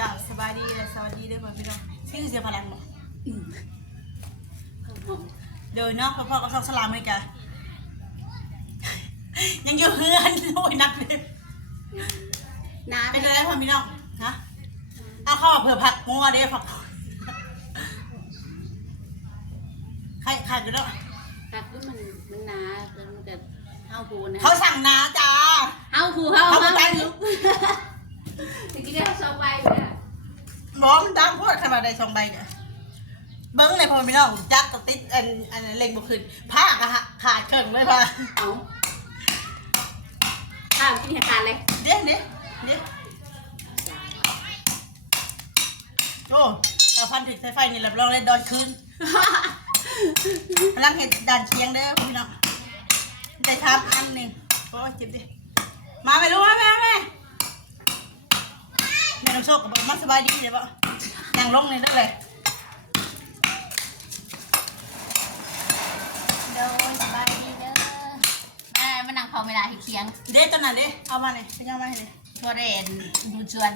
กับสบายดีและสวัสดีด้วยพ่อพี่น้องชื่อเสียพลังเนาะเดินเนาะพ่อพ่อก็ชอบสลามเลยกะยังอยู่เฮือนโอ้ยนักเลยน้าเป็นอะไรพ่อพี่น้องฮะเอาเข้ามาเผื่อผักงัวเด้ผักใครใครกันเนาะผักก็มันมันหนาแล้วมันจะเฮาผูนะเขาสั่งนาจ้าเฮาผูเฮาเฮาเฮาไป ลุกตะกี้ได้เฮาสองใบเลยอะบอกมันดังโพดขนาดใดสองใบเนี่ย เบิ้งเลยพ่อพี่น้องจักกติดอันอันเล็งบุขึ้นผ้ากะฮะขาดเครื่องเลยพ่อเอาข้าวกินให้ทานเลยเด้เด้เด้โอ้ถ้าฟันถึงสายไฟนี่รับรองเลยดอนคืนพลังเห็ดด่านเคียงเด้อพี่น้องได้ทำอันหนึ่งโอ้ยเจ็บดิมาไปรู้ไหมแม่ แม่แม่น้องโชคกับบอกมันสบายดีเลยปะยังลงเลยนั่นเลยโดยสบายดีเด้อมามานั่งพอเวลาให้เคียงเด้ตอนนั้นเด้เอามาเลยเป็นยังไงเลยทัวเรนดูชวน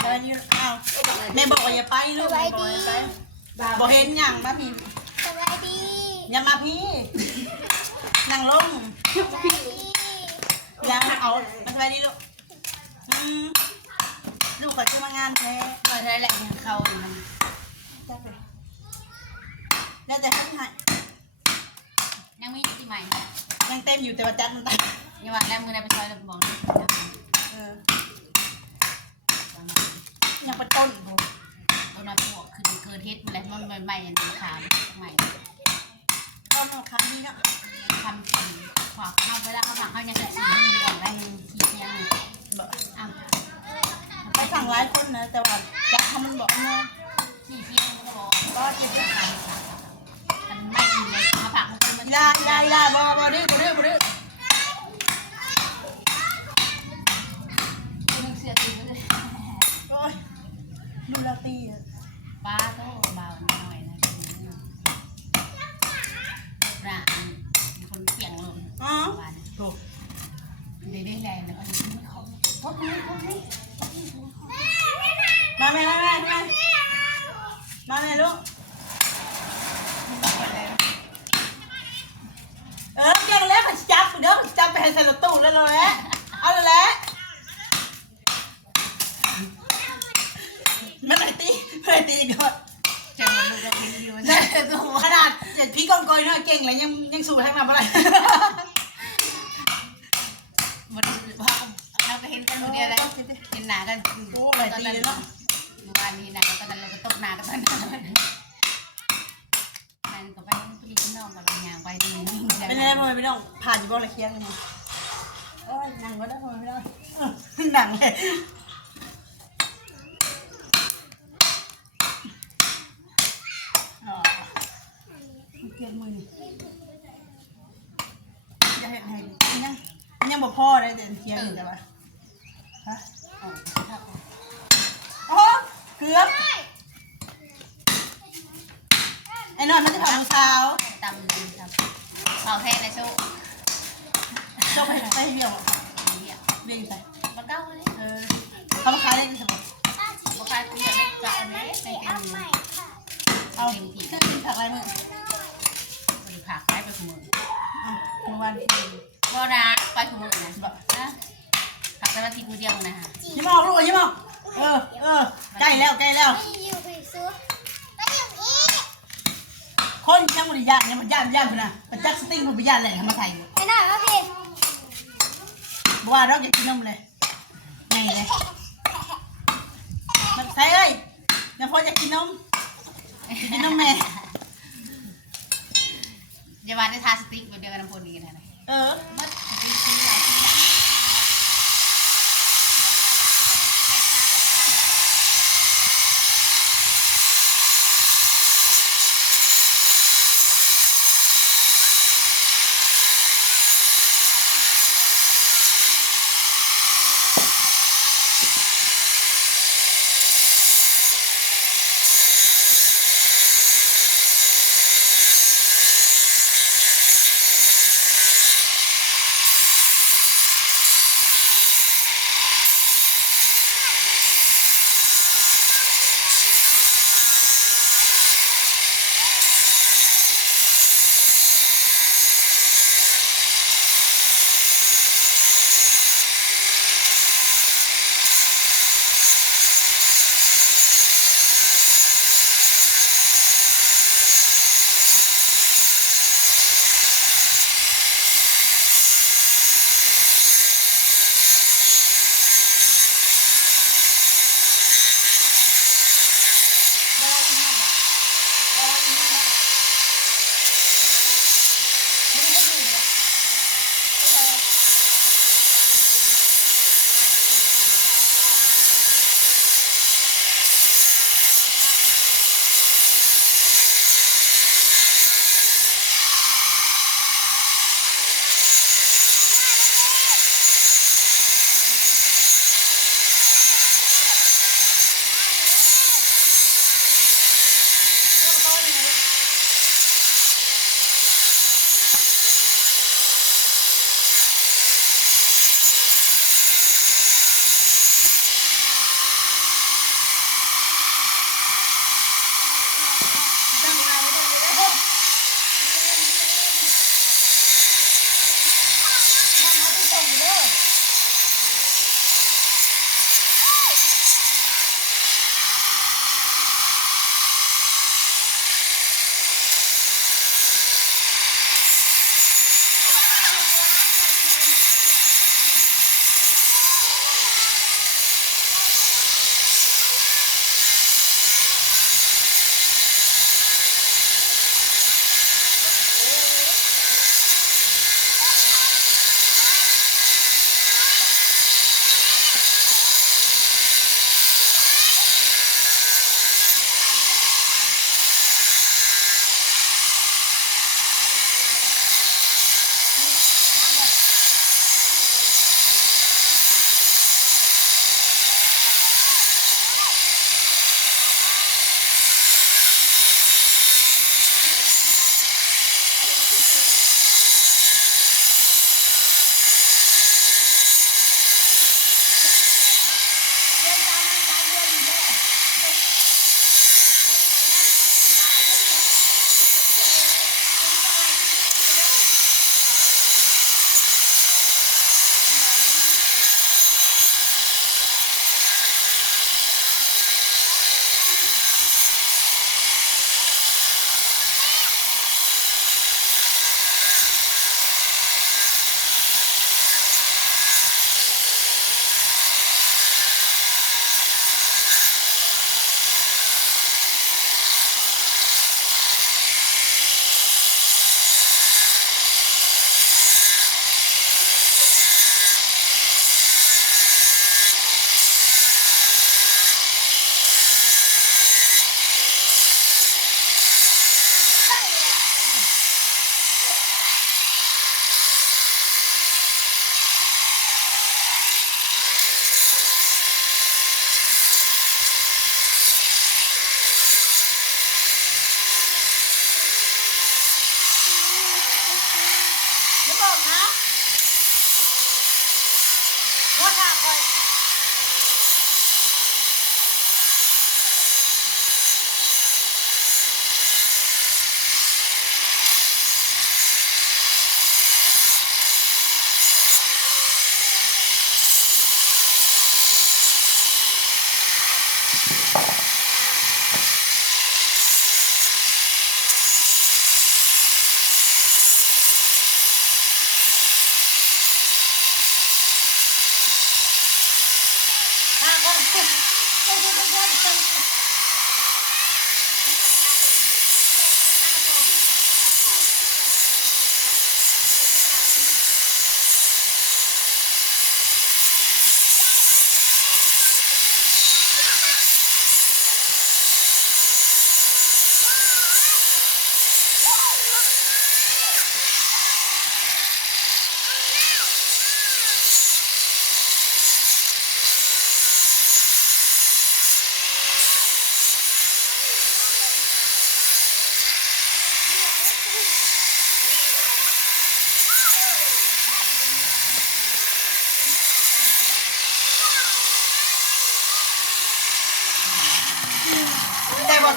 เออนี่เอาแม่บอกว่าอย่าไปลูกแม่บอกว่าอย่าไปบอกเห็นยังมาพี่สบายดีอย่ามาพี่นั่งลงสบายดี ยังเอามาสบายดีลูกอืมลูกขอทำงานแท้เออได้แหละมันเขามันจับเลยแล้วแต่ท่านให้ยังมีที่ใหม่ยังเต็มอยู่แต่ว่าจัดมันตายยังว่าแล้วมือได้ไปซอยแล้วบอกเลยเออยังเป็นต้นอยู่ตัวนั้นพวกคือเกิดเฮ็ดมาแล้วมันใหม่ๆอย่างนี้ขาวใหม่ต้นมันค้างดีเนาะ ทำเป็นขวาเข้าเวลาเขาสั่งเขายังจะสีมันเหลืองได้ขีดยังบอกอะไปสั่งหลายคนนะแต่ว่าจักเนาะ ขีดเพียงก็บอกก็เจ็บจะทำมันไม่ดีเลยมาผักมันเป็นมัน ยายายยาบ่บ่ดื้อบ่ดื้อบ่ดื้อ เป็นเสือตีเลย โอ้ยดูแลตีอะ ป้าโตเบาหน่อยนะคือร้านคนเสียงลม อ๋อ วัน ถูก ได้ได้แรงแล้วอันนี้ไม่เขาพดนี้พดนี้ มาแม่มาแม่มาแม่ มาแม่ลูก เออเก่งแล้วมันจับกูเด้อมันจับไปให้ใส่รถตู้แล้วเราแหละเอาเลยแหละมันไหนตีมันไหนตีก่อน เจอลูกก็เป็นยู แต่ตัวขนาดเจ็ดพี่กองกอยเนาะเก่งเลยยังยังสู้ทั้งนั้นอะไร มันว่าเราไปเห็นกันคนเดียวเลยเห็นหนากัน โอ้หลายตีเลยเนาะ เมื่อวานนี้หนากันตอนนั้นเราก็ตกหนากันตอนนั้นนั่นก็ไปผลิตน้องกับยางไปดีนี่ เป็นไงพ่อพี่น้องผ่านอยู่บ่ละเคียงนี่โอ้ยนั่งก็ได้พ่อพี่น้องเออนั่งเลยอ๋อเกียดมือนี่จะเห็นให้ยังยังบ่พอได้แต่เคียงนี่แต่ว่าฮะโอ้เกือบไอ้นอนมันจะทำเช้าตำดีครับ เผาแทนนะชว์จบไปไปเบี่ยวเนี่ยเบี่ยวอยู่ไหนมันเก้าเลยเออเขามาขายได้ยังไงบอกการเปลี่ยนไม่เก่าเลยในเกเอามใหม่นี้ค่ะเอาขึ้นกินผักอะไรมึงบริผักได้ไปขโมยอะเมื่อวานก็รักไปขโมยนะบอกนะผักแต่ว่าทีกูเดียวนะฮะยิ้มออกลูกยิ้มออกเออเออใกล้แล้วใกล้แล้ว ไม่อยู่ไปซื้อ คนยังมันย่านเนี่ยมันย่านย่านพุ่นนะมันจักสติ้งมันไปย่านอะไรมาใส่ไปหน่อยมาพี่บอกว่าเราอยากกินนมเลยไงเลยมันใส่เอ้ยยังพออยากกินนมกินนมแม่อย่าว่าได้ทาสติ๊กเป็นเดียวกันน้ำพลนี้นะเออมัดสติ๊กที่หล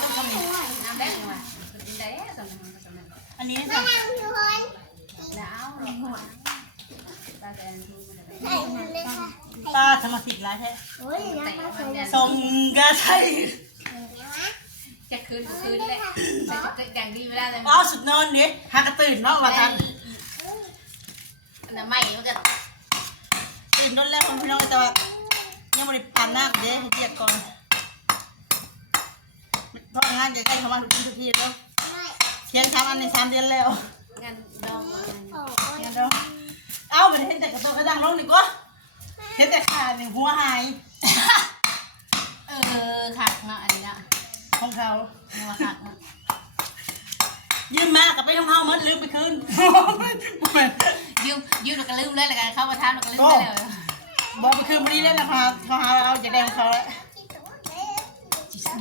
ได้อตุ้มคำนี้น้ำแดงมากินได้สำนักสำนักอันนี้มาค่ะแล้วหัวตาแดงทูมันอะไรใส่สง่าสมาธิร้ายแท้โอ้ยน้ำมาใส่เลยทรงกระไทยจะคืนคืนเลยจะแกงดีไม่ได้เลยว้าวสุดนอนดิหากระตื่นเนาะมาทันน้ำไม่มันก็ตื่นนอนแล้วพี่น้องแต่ว่ายังไม่ได้ปานน้ำเด้เจียกก่อน พราะงานจะใกล้เข้ามาทุกทีทุกทีแล้วเทียนทำอันในสามเดือนแล้วงานดองเทียนเนาะเอาไปเห็นแต่กระโตกกระดังลงดีกว่าเห็นแต่ขาหนึ่งหัวหายเออขักเนาะอันนี้เนาะของเขานัวขักเนาะยืมมากับไปของเขาหมดลืมไปคืนยืมยืมแล้วก็ลืมเลยแล้วกันเข้ามาทานแล้วก็ลืมไปเลยบอกไปคืนวันนี้แล้วนะคะเขาหาเอาจากแดงของเขาแล้ว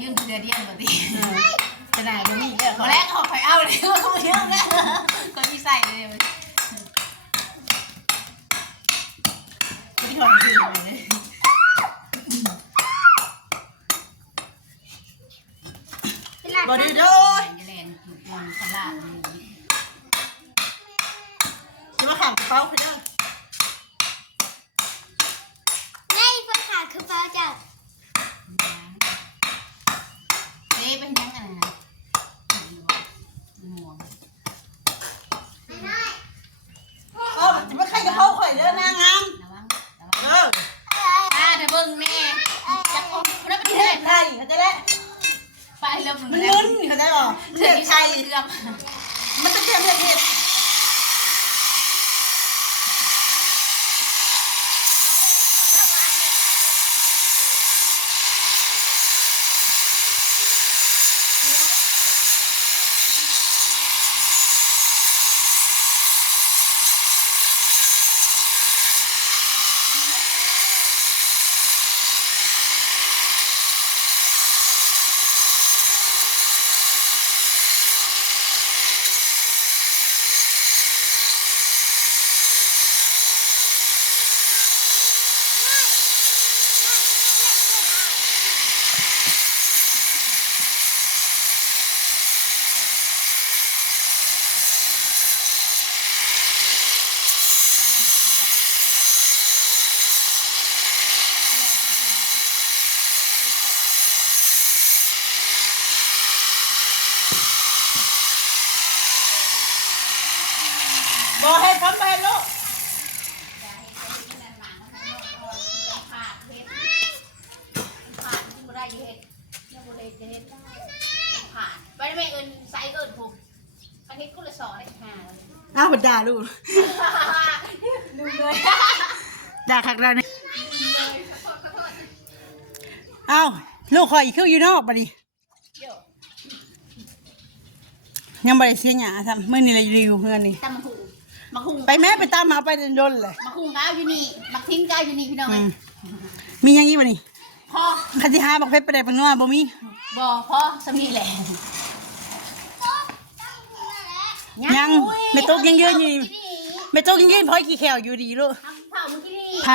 ยืมเดือนเดียวแบบนี้จะไหนเดี๋ยวนี้แล้วพอแรกเขาไปเอาเลยว่าเขาเยอะนะคนที่ใส่เลยที่เขาคืนเลยบอดี้โดยจะเล่นมันขลาดจะมาขังกระเป๋าพี่น้อ อ้าวด่าลูกลืมเลยด่าคักด่านี่อ้าวลูกข่อยอีกคืออยู่นอกบัดนี้ยังบ่ได้เสียหยังทำมื้อนี้เลยรีวิวเพื่อนนี่ตำมะฮุงมะฮุงไปแม่ไปตามหาไปโดนๆเลยมะฮุงก้าวอยู่นี่มักทิ้งก้าวอยู่นี่พี่น้องอืเอ้ยมมีหยังอีกบ่นี่พ่อคันสิหาบักเพชรไปได้บักนัวบ่มีบ่พ่อสมีแหละ ยังไม่ตกยังยืนอยู่ที่นี่ไม่ตกยังยืนพอยกี่แขวอยู่ดีลูกทำเผาเมื่อกี้นี่ไผ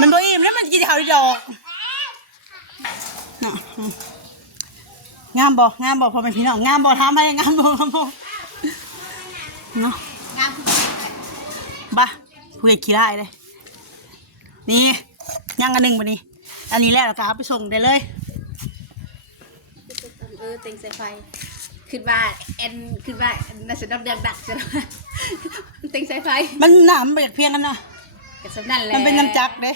มันบ่อิ่มแล้วมันกินข้าวดีดอกน่ะอืมงามบ่งามบ่พอเป็นพี่น้องงามบ่ถามไปงามบ่งามบ่เนาะงามคือบ้าผู้ใหญ่ขี้ได้เลยนี่ย่างอันหนึ่งมานี่อันนี้แล้วเราก็เอาไปส่งได้เลย เออเต็งสายไฟ ขึ้นว่าแอนขึ้นว่าน่าจะต้องเดือดดักใช่ไหมเต็งสายไฟมันหนามนไปจากเพียงกันเนาะกับสำนั่นแหละมันเป็นน้ำจักรเด้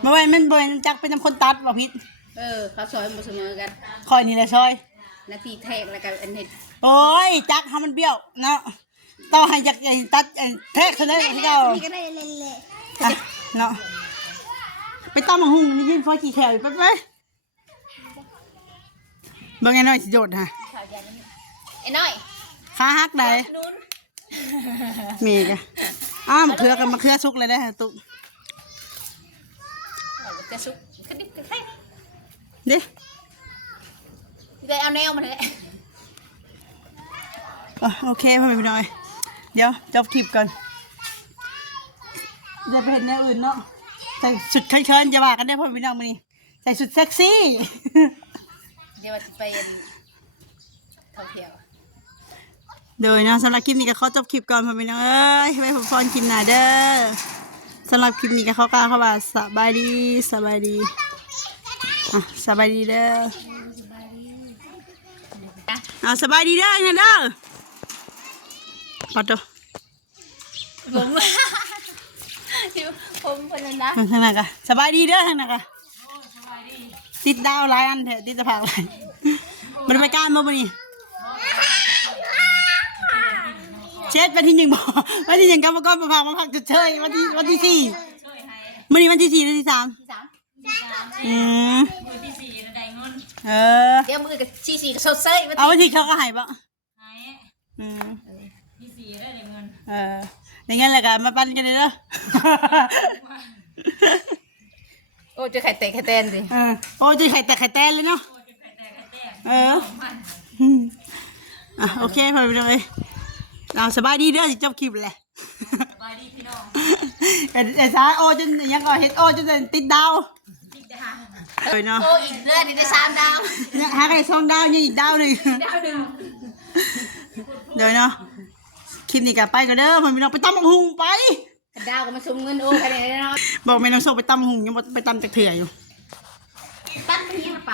ไม่ว่ามันเป็นน้ำจักรเป็นน้ำคนตัดบ่พิษเออเขาซอยหมดเสมอกันคอยนี่แหละซอยนาทีแทกแล้วกันอันนี้โอ้ยจักรทำมันเบี้ยวเนาะต่อให้จักรไอ้ตัดไอ้เทกเท่านั้นที่เรานี่ก็ได้เล่นอะเนาะไปตั้มมาหุ่งนี่ยืนฟอยขี่แถวอยู่ไปไปเบิ่งไงหน่อยสิโจดฮะ ข่าวยันนี่ไอ้น้อยขาหักไหนนู้นมีกะอ้าวมะเขือกับมะเขือสุกเลยนะตุ๊กจะสุกกระดิบกระแทกเด้เลยเอาแนวมาเลยอะโอเคพ่อแม่พี่น้อย เดี๋ยวจบคลิปก่อนจะไปเห็นแนวอื่นเนาะใส่สุดเชิญๆจะว่ากันได้อพ่อแม่พี่น้องมานี่ใส่สุดเซ็กซี่ เดี๋ยวจะไป ท่องเที่ยว โดยเนาะสำหรับคลิปนี้ก็ขอจบคลิปก่อนพ่อแม่พี่น้องเอ้ยไว้ผมฟอนกินหนาเด้อสำหรับคลิปนี้ก็ขอกล่าวเข้ามาสบายดีสบายดีอะสบายดีเด้ออะสบายดีเด้อนะเด้อขอตัวผมผมคนนั้นนะทางนั้นกะสบายดีเด้อทางนั้นกะติดดาวหลายอันเถอะติดตะผักหลายมันไปการบ่บ่นี่ เช็ดวันที่หนึ่งบ่วันที่หนึ่งก็มาก้อนมาพักมาพักจุดเชยวันที่วันที่สี่มื่อนี้วันที่สี่หรือที่สามสามอืมเออเดี๋ยวมือกับชีสีกับสดเซยเอาวันที่เขาก็ใหายปะอืมเอออย่างงั้นแหละกันมาปั้นกันเลยเด้อโอ้เจอไข่เตะไข่แตนสิเออโอ้ยจะไข่แตกไข่แตนเลยเนาะเอออะโอเคพอไปเลย เอาสบายดีเด้อสิจบคลิปแหละสบายดีพี่น้องเอ็ดเอ็ดสายโอ้จนยังก่อเฮ็ดโอ้จนติดดาวเลยเนาะโอ้อีกเดือนนี้ได้สามดาวยังหาใครสองดาวยังอีกดาวหนึ่งดาวหนึ่งเดี๋ยวเนาะคลิปนี้กลับไปก็เด้อมันมีน้องไปตำบักหุงไปดาวก็มาซุมเงินโอ้คะแนนเนาะบอกแม่น้องโซไปตำบักหุงยังบ่ไปตำจากเถื่ออยู่ตั้งที่ไป